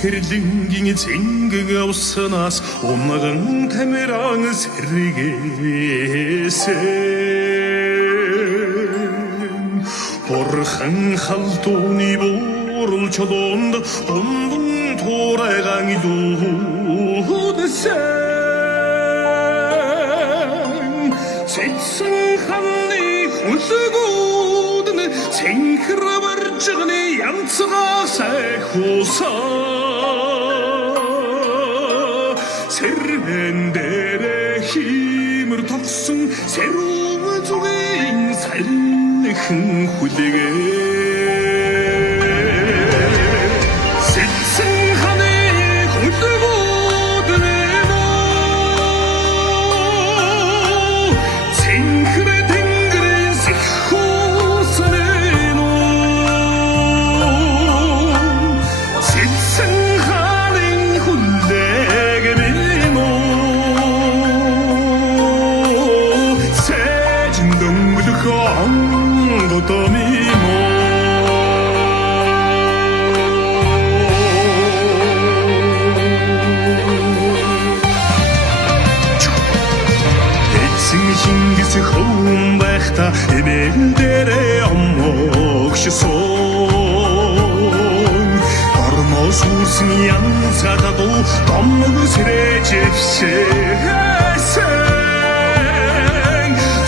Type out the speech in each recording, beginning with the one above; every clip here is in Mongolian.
Сэрлэнгийн зэнгэг авсанаас унаган тамиран сэргээсэн Бурхан халдууны буурал чулуунд дундун туурайгаан илүүдсэн Сэцэн ханы хүлэгүүд нь цэнхэр баржганы янцгаа сайхусаа Сэрхэн дээрээ химэр тогсон сэрүүн зүгийн сарнхэн хүлэгээ Сэцэн ханы хүлэгүүд нь цэнхэр тэнгэрийн сэхүүсэн Сэцэн ханы хүлэгээ Сэжин дөнгөлөх онгодоми Шингэс хөвөн байхта эмээл дээрээ омогшсон Ормоо сүрсэн янзгата дуу домог сэрэж өвшээсэн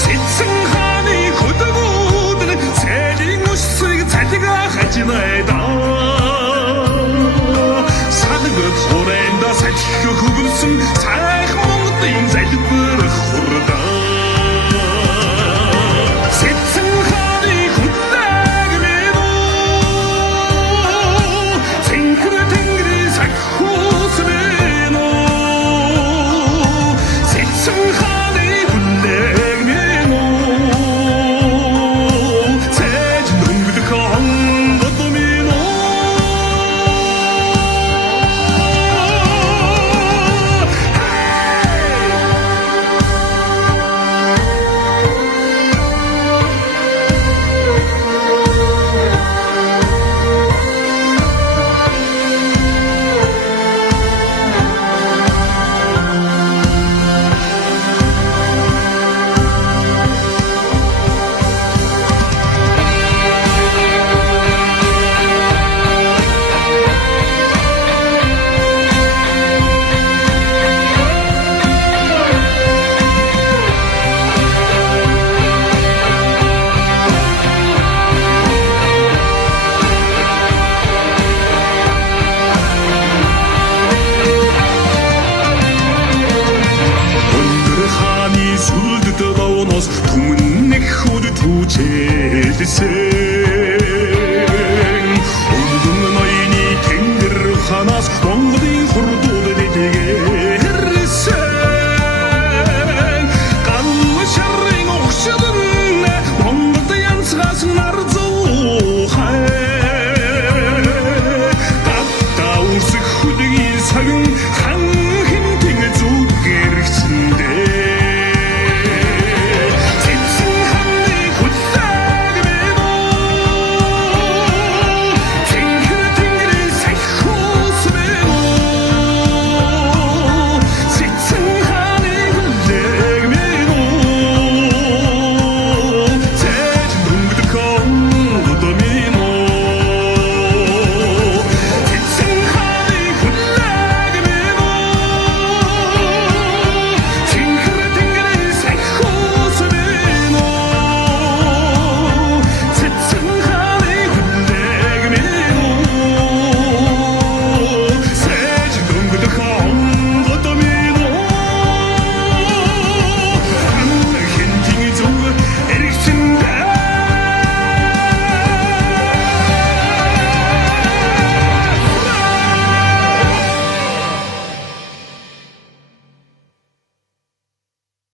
Сэцэн ханы хөдөгүүд нь цэлийн өссөйг цалига хажинайда Садгад хоренда салхи хөвөлсөн сайхан Монголын залбирах хурда Түмэн нэг хүд түүчээдсэн